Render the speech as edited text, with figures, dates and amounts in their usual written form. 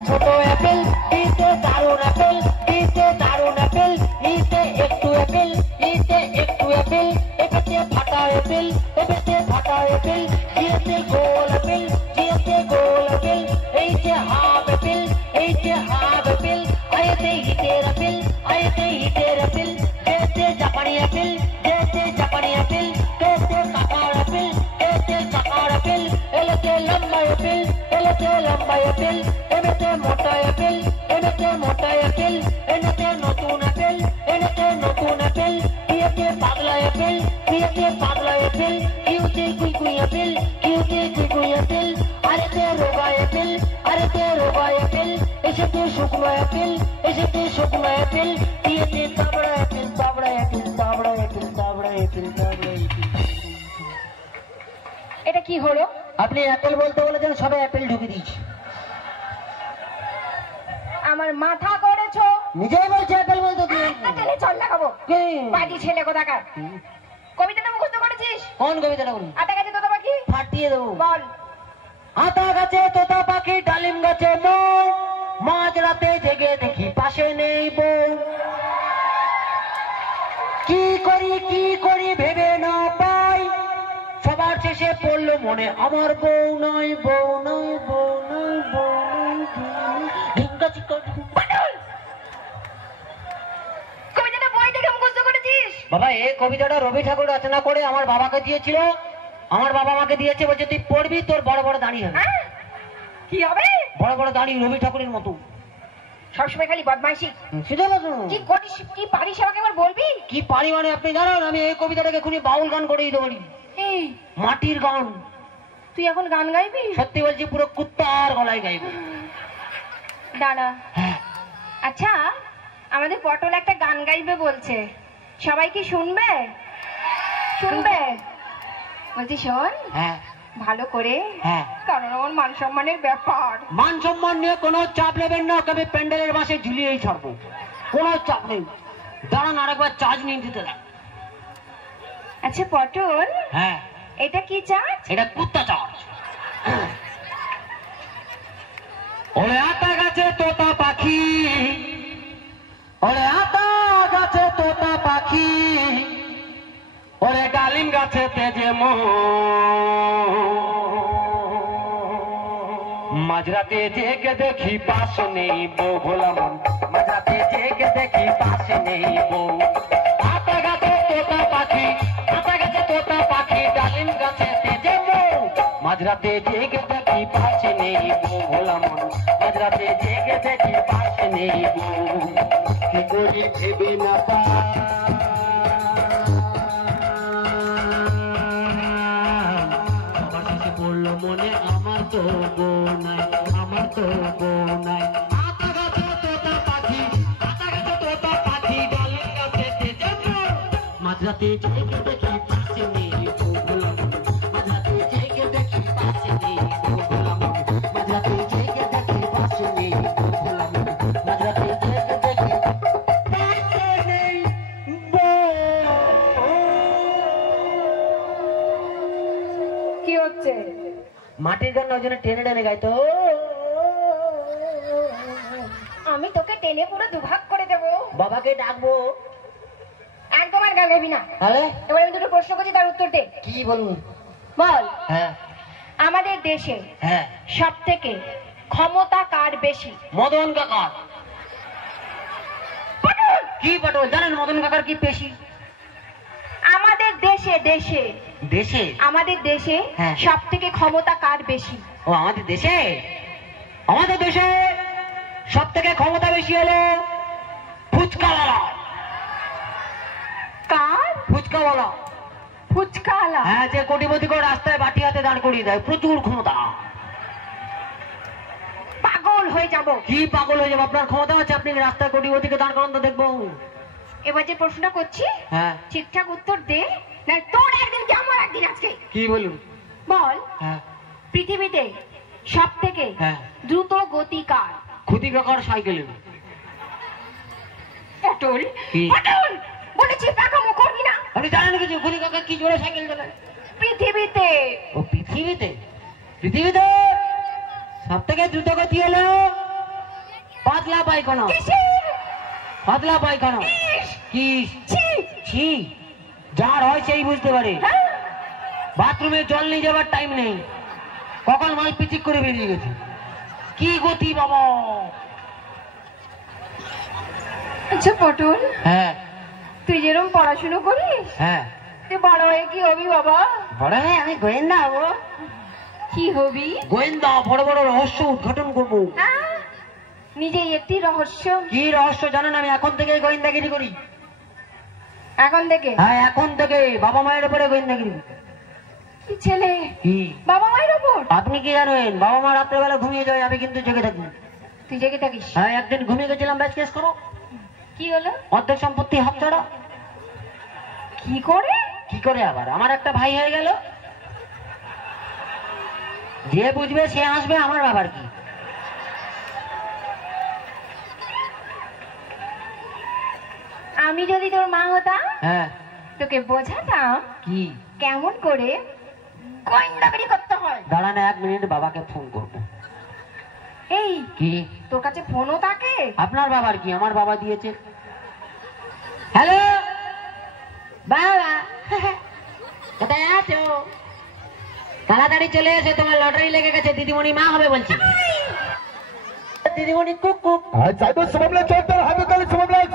ছোট অ্যাপেল, ইতে দারুণ অ্যাপেল, ইতে দারুণ অ্যাপেল, ইতে একটু অ্যাপেল, ইতে একটু অ্যাপেল, এতে ফাটা অ্যাপেল, এতে ফাটা অ্যাপেল, ইতে গোল অ্যাপেল, ইতে গোল অ্যাপেল, এইতে হাফ অ্যাপেল, এইতে হাফ অ্যাপেল, আইতে হিটের অ্যাপেল, আইতে হিটের অ্যাপেল, এতে জাপানি অ্যাপেল, এতে জাপানি অ্যাপেল, এতে কাকার অ্যাপেল, এতে কাকার অ্যাপেল, এতে লম্বা অ্যাপেল, এতে লম্বা অ্যাপেল, এতে মোটা অ্যাপেল, এতে মোটা অ্যাপেল, এতে নতুন অ্যাপেল, এতে নতুন অ্যাপেল, এতে পাগলা অ্যাপেল, এতে পাগলা অ্যাপেল, ইউতে কুইকুই অ্যাপেল, ইউতে কুইকুই অ্যাপেল, আরেতে রোগা অ্যাপেল, আরেতে রোগা অ্যাপেল, এসেতে শুকনো অ্যাপেল, এসেতে শুকনো অ্যাপেল, এতে তাবড়া অ্যাপেল, তাবড়া অ্যাপেল, তাবড়া অ্যাপেল, তাবড়া অ্যাপেল, তাবড়া অ্যাপেল। এটা কি হলো? আপনি অ্যাপেল বলতে বলেছেন, সবে অ্যাপেল ঢুকে দিয়েছি। আমার মাথা করেছো। নিজেই বলছে অ্যাপেল বলতে দিয়ে। তাহলে চল লাগাবো। বাজি ছেলে কোথাকার। কবিতাটা মুখস্থ করেছিস? কোন কবিতাটা বলুন? আতা গাছে তোতা পাখি ফাটিয়ে দেবো। বল। আতা গাছে তোতা পাখি, ডালিম গাছে মৌ, মাঝ রাতে জেগে দেখি পাশে নেই বউ। কি করি ভেবে না পাই, সবার শেষে পড়লো মনে আমার বউ নয়, বউ নয়, বউ নয়, বউ নয়, কবিতাটা বই থেকে মুখস্থ করেছিস? বাবা এই কবিতাটা রবি ঠাকুর রচনা করে আমার বাবাকে দিয়েছিল। আমার বাবা আমাকে দিয়েছে, বলছে তুই পড়বি, তোর বড় বড় দাঁড়ি হবে। কি হবে? বড় বড় দাঁড়ি, রবি ঠাকুরের মতো। সবসময় খালি বদমাইশি। সেটা বলুন। কি করিস, কি পারিস আমাকে একবার বলবি? কি পারি মানে আপনি জানেন, আমি এই কবিতাটাকে খুনি বাউল গান করে দিতে পারি। এই মাটির গান। তুই এখন গান গাইবি? সত্যি বলছি, পুরো কুত্তার গলায় গাইবো। দাঁড়া। আচ্ছা, আমাদের পটল একটা গান গাইবে বলছে, সবাই কি শুনবে? শুনবে? বলছি শোন। হ্যাঁ ভালো করে। হ্যাঁ। কারণ আমার মান সম্মানের ব্যাপার। মান সম্মান নিয়ে কোনো চাপ নেবেন না, তবে প্যান্ডেলের বাসে ঝুলিয়েই ছাড়বো, কোনো চাপ নেই। দাঁড়ান আরেকবার চার্জ নিয়ে দিতে দেন। আচ্ছা পটল, হ্যাঁ এটা কি চার্জ? এটা কুত্তা চার্জ। ওরে আতা গাছে তোতা পাখি, ওরে আতা গাছে তোতা পাখি, ওরে ডালিম গাছে তেজে মৌ, মাঝরাতে জেগে দেখি পাশে নেই বউ, ভোলাম মাঝরাতে জেগে দেখি পাশে নেই বউ। আতা গাছে তোতা পাখি, আতা গাছে তোতা পাখি, ডালিম গাছে তেজে মৌ, মাঝরাতে জেগে দেখি পাশে নেই বউ, ভোলাম মাঝরাতে জেগে দেখি পাশে নেই বউ। কি করি ভেবে না পাই, পড়লো মনে আমার তো বউ নাই, আমার তো বউ নাই। আতা গাছে তোতা পাখি, আতা গাছে তোতা পাখি, ডালিম গাছে তেজে মৌ, মাঝরাতে জেগে দেখি পাশে নেই বউ, ভোলাম মাঝরাতে জেগে দেখি পাশে নেই বউ, ভোলাম মাঝরাতে জেগে দেখি পাশে নেই বউ, ভোলাম মাঝরাতে জেগে দেখি পাশে নেই বউ। কি হচ্ছে? মাটির গান ওই জন্য টেনে টেনে গাইতো। আমি তোকে টেনে পুরো দুভাগ করে দেবো। বাবাকে ডাকবো। একদম আর গান গাইবি না। আরে এবার আমি দুটো প্রশ্ন করছি, তার উত্তর দে। কি বলুন? বল। হ্যাঁ আমাদের দেশে হ্যাঁ। সব থেকে ক্ষমতা কার বেশি? মদন কাকার। কি পটল জানেন মদন কাকার কি পেশি? আমাদের দেশে দেশে দেশে আমাদের দেশে হ্যাঁ। সব থেকে ক্ষমতা কার বেশি? ও আমাদের দেশে, আমাদের দেশে সব থেকে ক্ষমতা বেশি হলো ফুচকাওয়ালা। কার? ফুচকাওয়ালা। ফুচকাওয়ালা? হ্যাঁ, যে কোটিপতি করে রাস্তায় বাটি হাতে দাঁড় করিয়ে দেয়, প্রচুর ক্ষমতা। পাগল হয়ে যাব। কি পাগল হয়ে যাবো? আপনার ক্ষমতা আছে, আপনি রাস্তায় কোটিপতিকে দাঁড় করান তো দেখবো। এবার যে প্রশ্নটা করছি হ্যাঁ ঠিকঠাক উত্তর দে, না তোর একদিন কি আমার একদিন আজকে। কি বলুন? বল। হ্যাঁ পৃথিবীতে সব থেকে হ্যাঁ। দ্রুত গতি কার? ক্ষতি কাকার সাইকেলের। পটল কি? পটল বলেছি পাকামো করবি না। আপনি জানেন কিছু? ক্ষতি কাকা কি জোরে সাইকেল চালায় পৃথিবীতে? ও পৃথিবীতে, পৃথিবীতে সব থেকে দ্রুত গতি হলো পাতলা পায়খানা। কিসের? পাতলা পায়খানা। কি? ছি। ছি। যার হয় সেই বুঝতে পারে। হ্যাঁ? বাথরুমে জল নিয়ে যাবার টাইম নেই, কখন মাল পিচিক করে বেরিয়ে গেছে। কি গতি বাবা। আচ্ছা পটল, হ্যাঁ তুই যেরকম পড়াশুনো করিস, হ্যাঁ। তুই বড় হয়ে কি হবি বাবা? বড় হয়ে আমি গোয়েন্দা হবো। কি হবি? গোয়েন্দা, বড় বড় রহস্য উদ্ঘাটন করবো। হ্যাঁ? নিজেই একটি রহস্য। কি রহস্য জানেন? আমি এখন থেকে গোয়েন্দাগিরি করি। এখন থেকে? হ্যাঁ এখন থেকে বাবা মায়ের উপরে গোয়েন্দাগিরি। কি ছেলে? কি? বাবা মায়ের ওপর? আপনি কি জানেন? বাবা মা রাত্রেবেলা ঘুমিয়ে যায়, আমি কিন্তু জেগে থাকি। তুই জেগে থাকিস? হ্যাঁ, একদিন ঘুমিয়ে গেছিলাম, ব্যাস কেস করো। কি হলো? অর্ধেক সম্পত্তি হাতছাড়া। কি করে? কি করে আবার? আমার একটা ভাই হয়ে গেল। যে বুঝবে সে আসবে, আমার বাবার কি। আমি যদি তোর মা হতাম, হ্যাঁ। তোকে বোঝাতাম কি? কেমন করে গোয়েন্দাগিরি করতে হয়। দাঁড়ান 1 মিনিট, বাবাকে ফোন করবো। এই, কি? তোর কাছে ফোনও থাকে? আপনার বাবার কি? আমার বাবা দিয়েছে। হ্যালো বাবা, কোথায় আছো? তাড়াতাড়ি চলে এসে, তোমার লটারি লেগে গেছে, দিদিমণি মা হবে বলছি। দিদিমণি cook cook. Hai, saya tu sebab belajar, habis kali sebab belajar.